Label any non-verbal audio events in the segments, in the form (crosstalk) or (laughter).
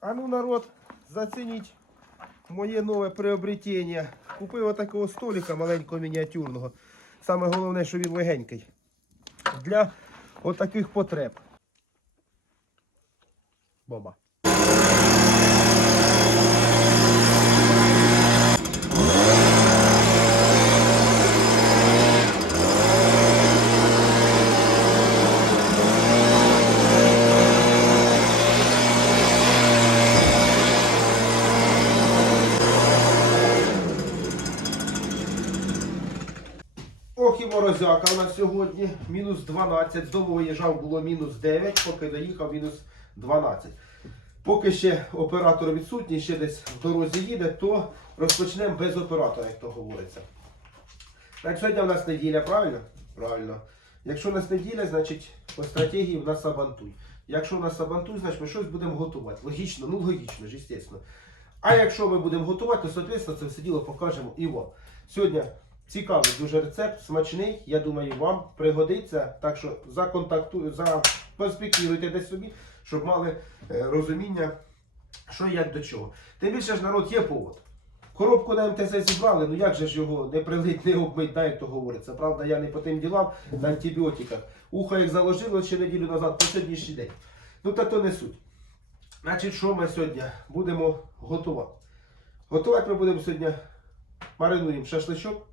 А ну, народ, зацініть моє нове приобретення. Купив отакого столика маленького мініатюрного. Саме головне, що він легенький. Для отаких потреб. Бомба. Морозяка у нас сьогодні. Мінус 12. З дому виїжджав було мінус 9, поки доїхав мінус 12. Поки ще оператор відсутній, ще десь в дорозі їде, то розпочнемо без оператора, як то говориться. Так, сьогодні у нас неділя, правильно? Правильно. Якщо у нас неділя, значить по стратегії в нас сабантуй. Якщо у нас сабантуй, значить ми щось будемо готувати. Логічно, ну логічно ж, звісно. А якщо ми будемо готувати, то, соответственно, це все діло покажемо і вам. Сьогодні цікавий дуже рецепт, смачний. Я думаю, вам пригодиться. Так що законтактуйте, за... десь собі, щоб мали е, розуміння, що як до чого. Тим більше ж народ є повод. Коробку на МТЗ зібрали, ну як же ж його не прилить, не обмить, да, як то говориться. Правда, я не по тим ділам на антибіотиках. Ухо як заложило ще неділю назад, по сьогоднішній день. Ну та то не суть. Значить, що ми сьогодні будемо готувати? Готувати ми будемо сьогодні маринуємо шашличок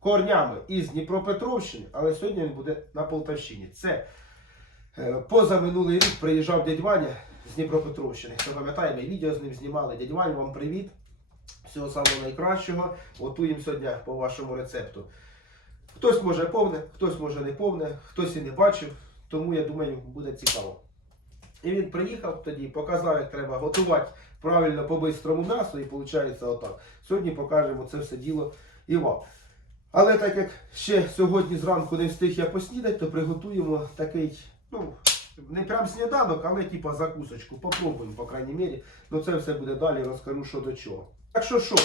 корнями із Дніпропетровщини, але сьогодні він буде на Полтавщині. Це е, поза минулий рік приїжджав дядь Ваня з Дніпропетровщини. Хто пам'ятає, ми відео з ним знімали. Дядь Ваня, вам привіт. Всього самого найкращого. Готуємо сьогодні по вашому рецепту. Хтось може повне, хтось може не повне, хтось і не бачив, тому я думаю, буде цікаво. І він приїхав тоді, показав, як треба готувати правильно по бистрому м'ясу, і виходить отак. Сьогодні покажемо це все діло і вам. Але так як ще сьогодні зранку не встиг я поснідати, то приготуємо такий, ну, не прям сніданок, але типа закусочку. Попробуємо, по крайній мірі. Ну це все буде далі, розкажу, що до чого. Так що що,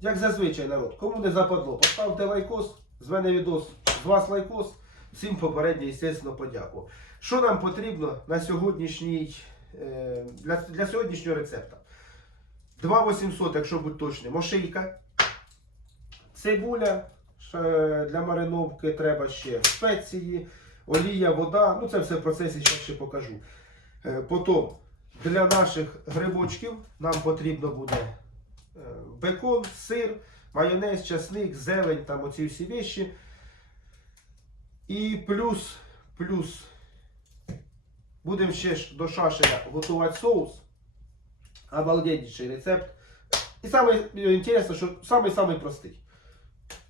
як зазвичай народ, кому не западло, поставте лайкос, з мене відос, з вас лайкос. Всім попередньо, звісно, подякував. Що нам потрібно на сьогоднішній, е, для, для сьогоднішнього рецепта? 2800, якщо бути точним, ошийка, цибуля, для мариновки треба ще спеції, олія, вода. Ну це все в процесі зараз ще покажу. Е, Потім для наших грибочків нам потрібно буде е, бекон, сир, майонез, часник, зелень, там оці всі вещі. І плюс, плюс будемо ще ж до шашеля готувати соус. Обалденніший рецепт. І саме що самий-самий простий.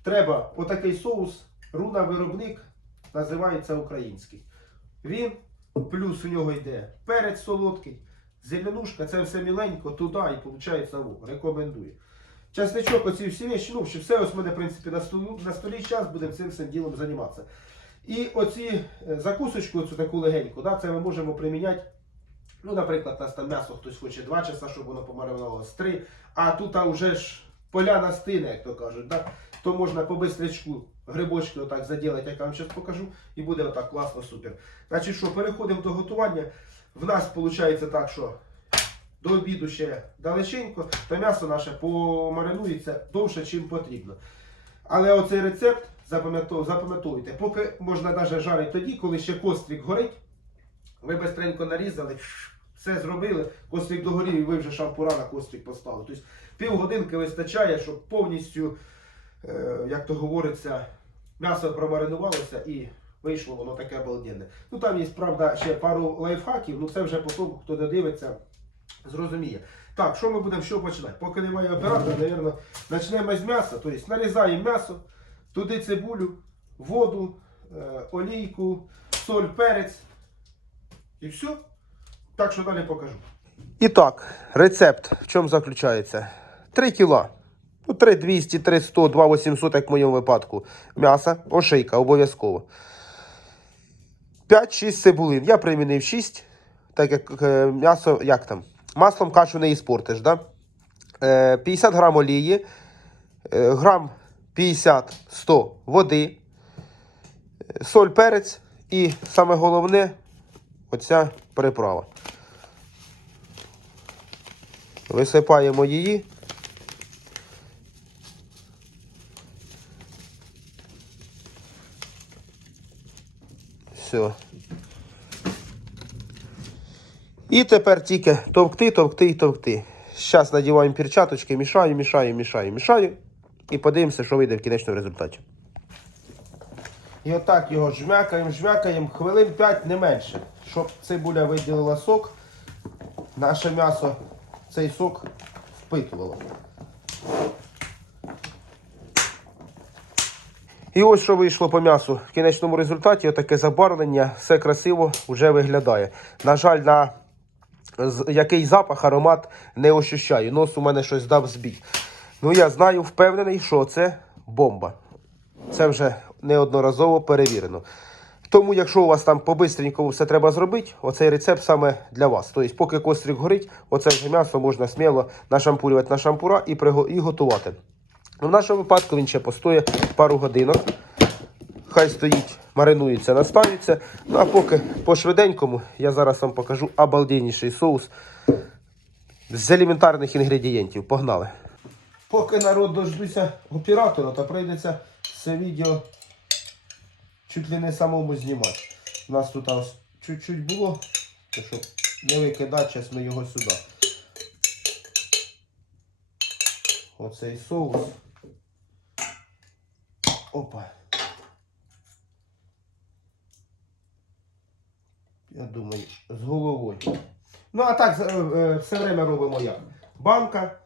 Треба отакий соус, руна виробник, називається український. Він, плюс у нього йде перець солодкий, зеленушка, це все міленько, туди і виходить, во, рекомендую. Часничок, оці всі речі, ну, все ось в мене, в принципі, на столі, на столі час будемо цим всім ділом займатися. І оці е, закусочку, оцю таку легеньку, да, це ми можемо приміняти. Ну, наприклад, нас там м'ясо хтось хоче 2 часа, щоб воно помаринувалося 3, а тут а вже ж поляна стине, як то кажуть. Да? То можна по бистрячку грибочки отак заділити, як я вам зараз покажу, і буде отак класно, супер. Значить що, переходимо до готування. В нас виходить так, що до обіду ще далеченько, то м'ясо наше помаринується довше, чим потрібно. Але оцей рецепт запам'ятовуйте, поки можна навіть жарити тоді, коли ще кострик горить. Ви бистренько нарізали, все зробили, кострик догорів і ви вже шампура на кострик поставили. Тобто півгодинки вистачає, щоб повністю, е, як то говориться, м'ясо промаринувалося і вийшло воно таке обалденне. Ну там є, правда, ще пару лайфхаків, ну це вже по тому, хто додивиться, зрозуміє. Так, що ми будемо що починати? Поки немає оператора, мабуть, почнемо з м'яса. Тобто нарізаємо м'ясо, туди цибулю, воду, е, олійку, соль, перець. І все. Так що далі покажу. І так, рецепт в чому заключається? 3 кіла. Ну, 3 200, 3 100, 2 800, як в моєму випадку. М'ясо, ошейка обов'язково. 5-6 цибулин. Я примінив 6, так як е, м'ясо, як там? Маслом кашу не іспортиш, да? Е, 50 грам олії, е, грам 50-100 води, соль, перець і саме головне оця приправа. Висипаємо її. Все. І тепер тільки товкти, товкти і товкти. Зараз надіваємо перчаточки, мішаю, мішаю, мішаю, мішаю. І подивимося, що вийде в кінечному результаті. І отак його жмякаємо, жмякаємо хвилин 5 не менше, щоб цибуля виділила сок. Наше м'ясо цей сок впитувало. І ось що вийшло по м'ясу. В кінечному результаті отаке забарвлення, все красиво вже виглядає. На жаль, на який запах, аромат не ощущаю. Нос у мене щось дав збій. Ну я знаю, впевнений, що це бомба. Це вже неодноразово перевірено. Тому, якщо у вас там по-бистренькому все треба зробити, оцей рецепт саме для вас. Тобто, поки кострик горить, оце вже м'ясо можна сміло нашампурювати на шампура і, готувати. Ну, В нашому випадку він ще постоїть пару годинок. Хай стоїть, маринується, наставиться. Ну а поки по швиденькому я зараз вам покажу обалденніший соус з елементарних інгредієнтів. Погнали. Поки народ дождуся оператора, то прийдеться це відео чуть ли не самому знімати. У нас тут чуть-чуть було, то щоб не викидати, зараз ми його сюди. Оцей соус. Опа. Я думаю, з головою. Ну, а так е, е, все время робимо як? Банка,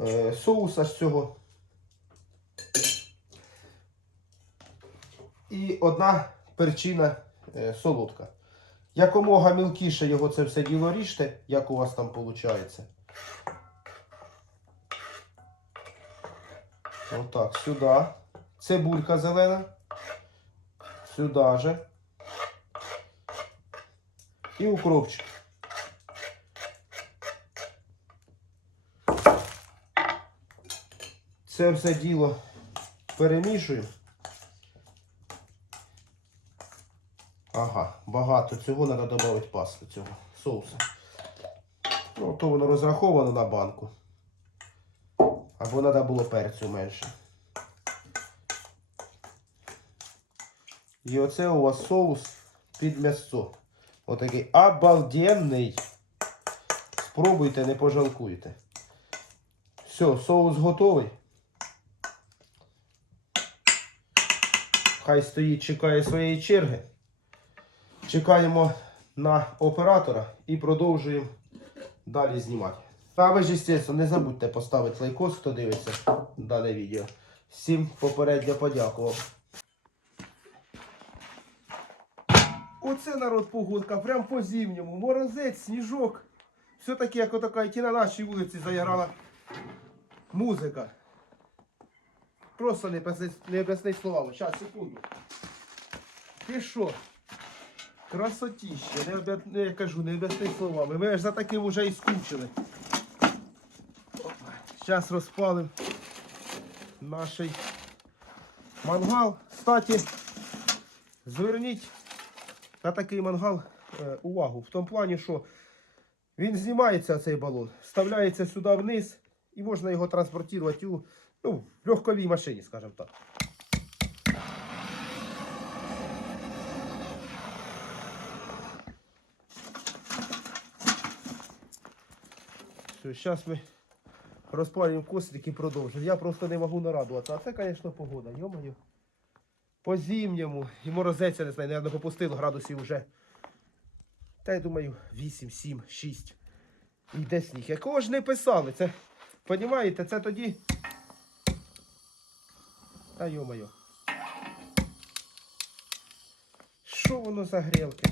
е, соуса з цього. І одна перчина е, солодка. Якомога мілкіше його це все діло ріжте, як у вас там виходить. Отак, сюди. Цибулька зелена. Сюди же. І укропчик. Це все діло перемішуємо. Ага, багато цього треба додати пасти цього соусу. Ну, то воно розраховано на банку. Або треба було перцю менше. І оце у вас соус під м'ясо. Отакий обалденний. Спробуйте, не пожалкуєте. Все, соус готовий. Хай стоїть, чекає своєї черги. Чекаємо на оператора і продовжуємо далі знімати. А ви ж, звісно, не забудьте поставити лайкос, хто дивиться дане відео. Всім попередньо подякував. Оце народ погодка, прям по зимньому. Морозець, сніжок. Все таки, як отака, і на нашій вулиці заіграла музика. Просто не об'яснить, не об'яснить словами. Щас, секунду. Ти що? Красотіще, не, об'я... не кажу, не об'яснить словами. Ми ж за таким уже і скучили. Зараз розпалимо наш мангал. Кстати, зверніть на такий мангал е, увагу. В тому плані, що він знімається цей балон, вставляється сюди вниз і можна його транспортувати у ну, в легковій машині, скажімо так. Зараз ми розпалюємо кострик і продовжуємо. Я просто не можу нарадуватися. А це, звісно, погода. Йомаю. По зимньому. І морозець, я не знаю, наверное, попустило градусів вже. Та я думаю, 8, 7, 6. І йде сніг. Якого ж не писали? Це, понімаєте, це тоді. Та йомаю. Що воно за грілки?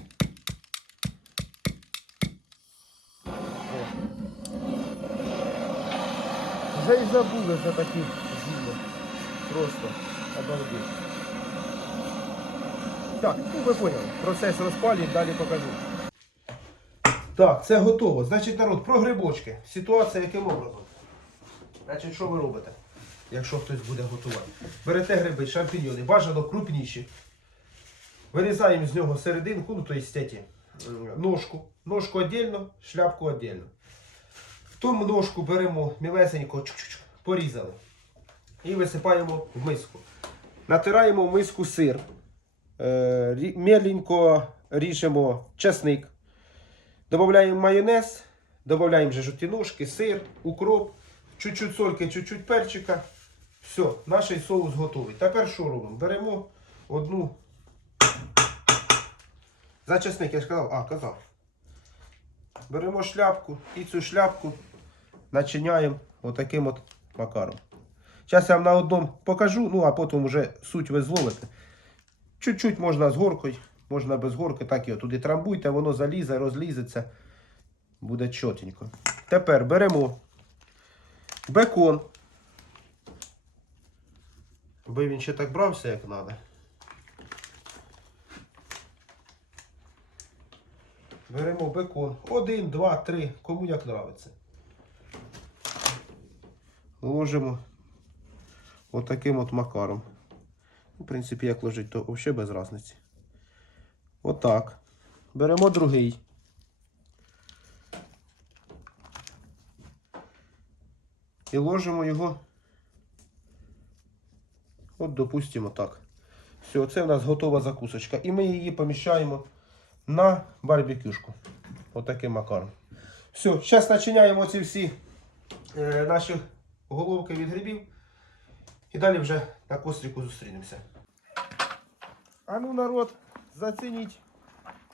Вже й забули за такі зими. Просто обалдеть. Так, ну ви поняли. Процес розпалюємо, далі покажу. Так, це готово. Значить, народ, про грибочки. Ситуація яким образом? Значить, що ви робите, якщо хтось буде готувати? Берете гриби, шампіньйони, бажано крупніші. Вирізаємо з нього серединку, ну то есть эти, ножку. Ножку віддільно, шляпку віддільно. Ту ножку беремо мілесенько, порізали. І висипаємо в миску. Натираємо в миску сир. Е, Меленько ріжемо чесник. Додаємо майонез, додаємо жовті ножки, сир, укроп, чуть-чуть сольки, чуть-чуть перчика. Все, наш соус готовий. Тепер що робимо? Беремо одну. За чесник, я ж казав, а, казав. Беремо шляпку і цю шляпку начиняємо отаким от макаром. Зараз я вам на одному покажу, ну а потім вже суть ви зловите. Чуть-чуть можна з горкою, можна без горки, так його туди трамбуйте, воно залізе, розлізеться. Буде чотенько. Тепер беремо бекон. Аби він ще так брався, як треба. Беремо бекон. Один, два, три, кому як нравиться. Ложимо отаким от макаром. В принципі, як ложить, то взагалі без різниці. Отак. Беремо другий. І ложимо його. От, допустимо, так. Все, це у нас готова закусочка. І ми її поміщаємо на барбекюшку. Отаким макаром. Все, зараз начиняємо ці всі е, наші головки від грибів. І далі вже на костріку зустрінемося. А ну, народ, зацініть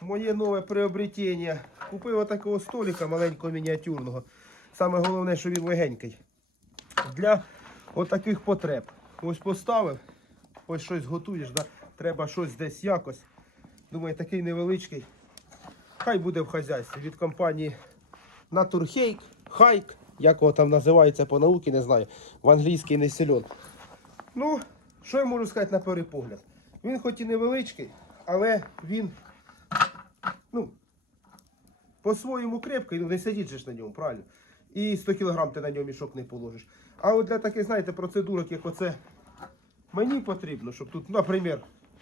моє нове приобретення. Купив отакого столика маленького мініатюрного. Саме головне, що він легенький. Для отаких потреб. Ось поставив, ось щось готуєш, да? треба щось десь якось. Думаю, такий невеличкий. Хай буде в хазяйстві від компанії Naturhake, Hike, як його там називається по науці, не знаю. В англійській не сильон. Ну, що я можу сказати на перший погляд? Він хоч і невеличкий, але він, ну, по-своєму крепкий, ну не сидіть ж на ньому, правильно? І 100 кг ти на нього мішок не положиш. А от для таких, знаєте, процедурок, як оце, мені потрібно, щоб тут, наприклад,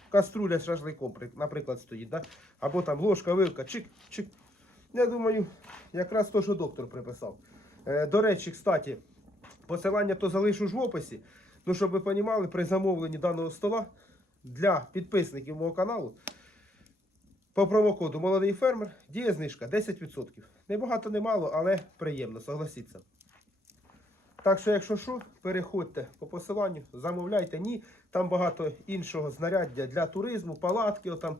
каструля з шашликом, наприклад, стоїть, да? або там ложка, вилка, чик, чик. Я думаю, якраз то, що доктор приписав. Е, до речі, кстати, посилання то залишу ж в описі. Ну, щоб ви розуміли, при замовленні даного стола для підписників мого каналу по промокоду Молодий фермер діє знижка 10%. Не багато, не мало, але приємно, согласіться. Так що, якщо що, переходьте по посиланню, замовляйте. Ні, там багато іншого знаряддя для туризму, палатки, отам,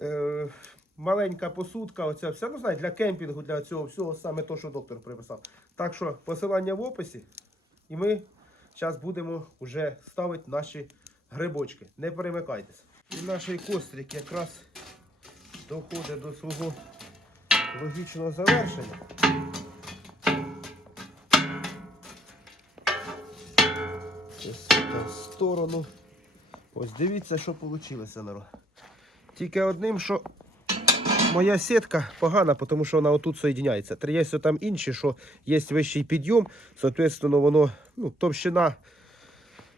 е, маленька посудка, оця вся, ну знаєте, для кемпінгу, для цього всього, саме то, що доктор приписав. Так що посилання в описі, і ми зараз будемо вже ставити наші грибочки. Не перемикайтесь. І наш кострик якраз доходить до свого логічного завершення. Сторону. Ось дивіться, що вийшло, народ. Тільки одним, що моя сітка погана, тому що вона отут соєдиняється. Три Є там інші, що є вищий підйом, соответственно, воно, ну, товщина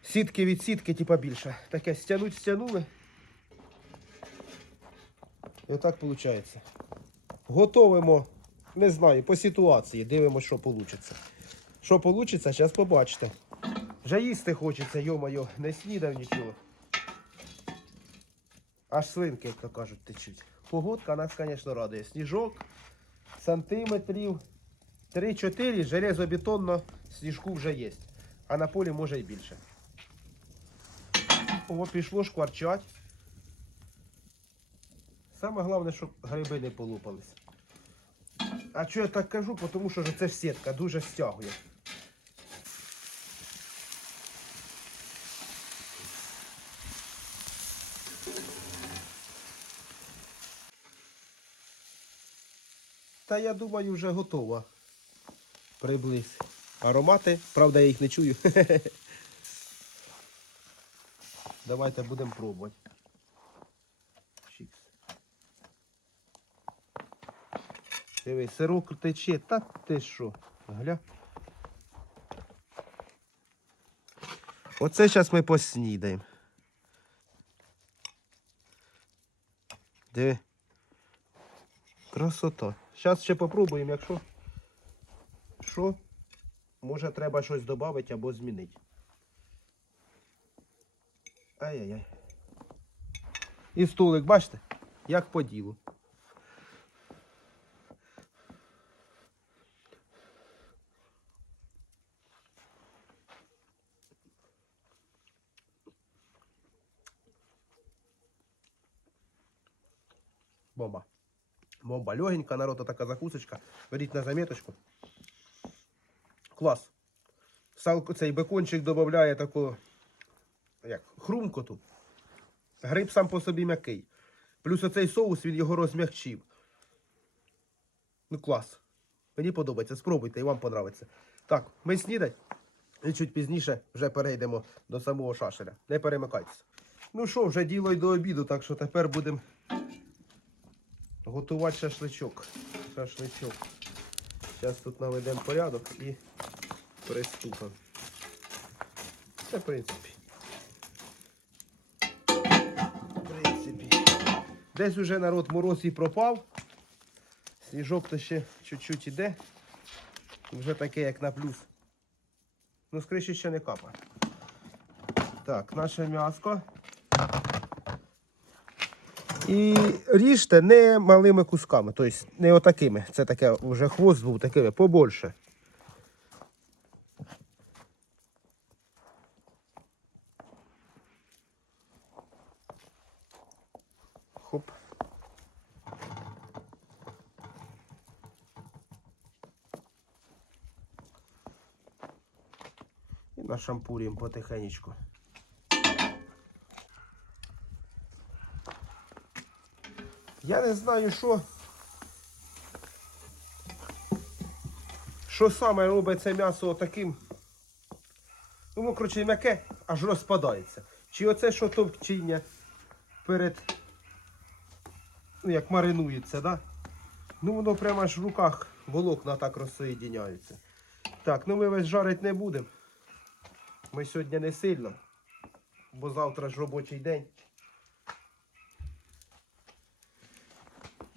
сітки від сітки, типа більша. Таке стягнуть, стягнули. І отак виходить. Готовимо, не знаю, по ситуації, дивимося, що вийде. Що вийде, зараз побачите. Вже їсти хочеться, йо-моє, не снідав нічого. Аж слинки, як то кажуть, течуть. Погодка нас, звісно, радує. Сніжок сантиметрів 3-4, железобетонно сніжку вже є. А на полі може і більше. О, пішло шкварчать. Саме головне, щоб гриби не полупались. А чого я так кажу? Тому що це ж сітка дуже стягує. Та я думаю, вже готова. Приблизь. Аромати, правда, я їх не чую. (laughs) Давайте будемо пробувати. Дивись, сирок тече, та ти що? Гля. Оце зараз ми поснідаємо. Диви. Красота. Зараз ще попробуємо, якщо що може треба щось додати або змінити. Ай-яй-яй. І столик, бачите, як по ділу. Бомба. Бомба. Легенька, народ, така закусочка. Беріть на заметочку. Клас. Салко, цей бекончик додає такого, як, хрумкоту. Гриб сам по собі м'який. Плюс оцей соус він його розм'якчив. Ну клас. Мені подобається. Спробуйте і вам подобається. Так, ми снідать. І чуть пізніше вже перейдемо до самого шашеля. Не перемикайтеся. Ну що, вже діло й до обіду, так що тепер будемо готувати шашличок. Шашличок. Зараз тут наведемо порядок і приступимо. Це в принципі. В принципі. Десь уже народ мороз і пропав. Сніжок то ще чуть-чуть іде. Вже таке, як на плюс. Ну, скоріше ще не капає. Так, наше м'яско. І ріжте не малими кусками, тобто не отакими. Це таке вже хвост був такими, побольше. Хоп. І нашампурюємо потихенечку. Я не знаю, що. Що саме робить це м'ясо таким. Ну, коротше, м'яке, аж розпадається. Чи оце що товчіння перед. Ну, як маринується, да? Ну, воно прямо аж в руках волокна так розсоєдіняються. Так, ну ми весь жарити не будемо. Ми сьогодні не сильно, бо завтра ж робочий день.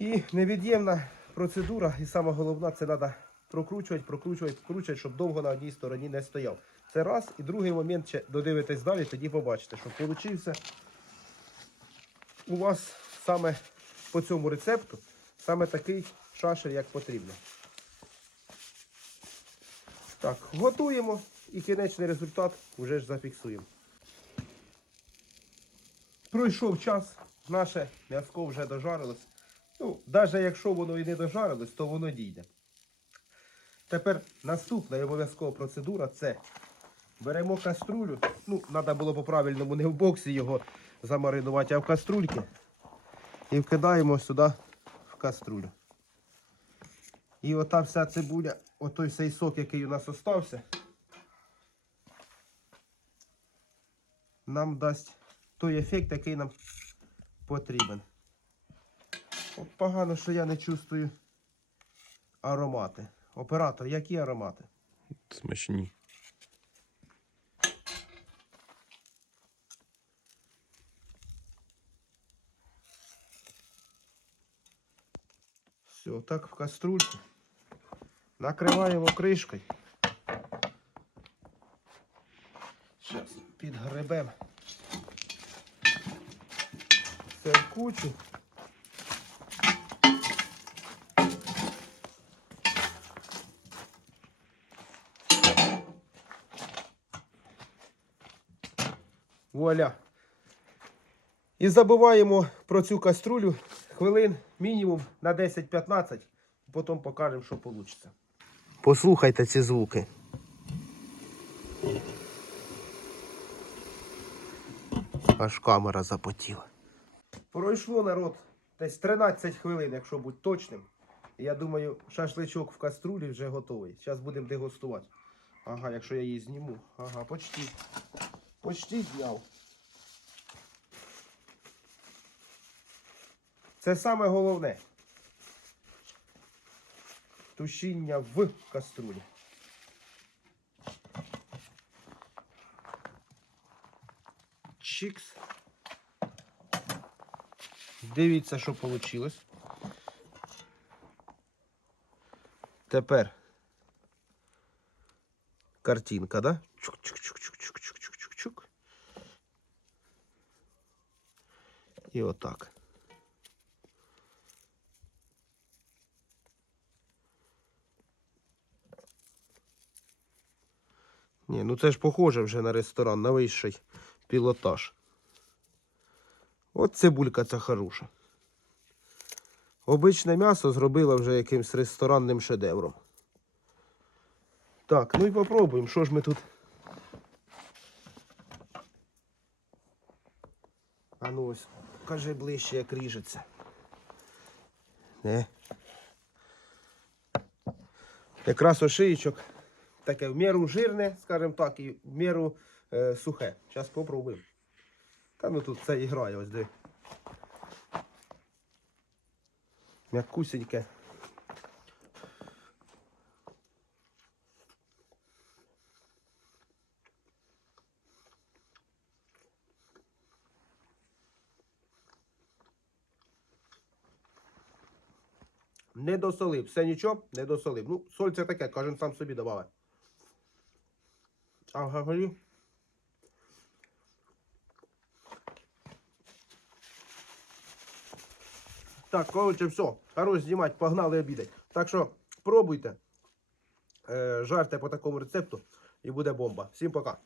І невід'ємна процедура, і саме головна, це треба прокручувати, прокручувати, прокручувати, щоб довго на одній стороні не стояв. Це раз. І другий момент ще додивитесь далі, тоді побачите, що вийшло у вас саме по цьому рецепту саме такий шашель, як потрібно. Так, готуємо і кінечний результат вже ж зафіксуємо. Пройшов час, наше м'яско вже дожарилось. Ну, навіть якщо воно і не дожарилось, то воно дійде. Тепер наступна і обов'язкова процедура це беремо каструлю. Ну, треба було по-правильному не в боксі його замаринувати, а в каструльки. І вкидаємо сюди в каструлю. І ота вся цибуля, отой цей сок, який у нас остався, нам дасть той ефект, який нам потрібен. От погано, що я не чувствую аромати. Оператор, які аромати? Смачні. Все, так в каструльку. Накриваємо кришкою. Зараз підгребемо все в кучу. Вуаля. І забуваємо про цю каструлю хвилин мінімум на 10-15. Потім покажемо, що вийде. Послухайте ці звуки. Аж камера запотіла. Пройшло народ десь 13 хвилин, якщо бути точним. Я думаю, шашличок в каструлі вже готовий. Зараз будемо дегустувати. Ага, якщо я її зніму. Ага, почти. Почти зняв. Це саме головне. Тушіння в каструлі. Чікс. Дивіться, що вийшло. Тепер картинка, да? Чук-чук-чук-чук-чук-чук-чук-чук. І отак. Ні, ну це ж похоже вже на ресторан, на вищий пілотаж. От цибулька ця хороша. Обичне м'ясо зробила вже якимсь ресторанним шедевром. Так, ну і попробуємо, що ж ми тут. А ну ось, кажи ближче, як ріжеться. Не. Якраз ошиєчок таке в міру жирне, скажімо так, і в міру е, сухе. Зараз попробуємо. Та ну тут це і грає, ось диви. М'якусеньке. Не досолив. Все нічого, не досолив. Ну, соль це таке, кожен сам собі додавай. А взагалі. Так, коротше, все. Хорош знімати, погнали обідати. Так що пробуйте. Е, жарте по такому рецепту і буде бомба. Всім пока.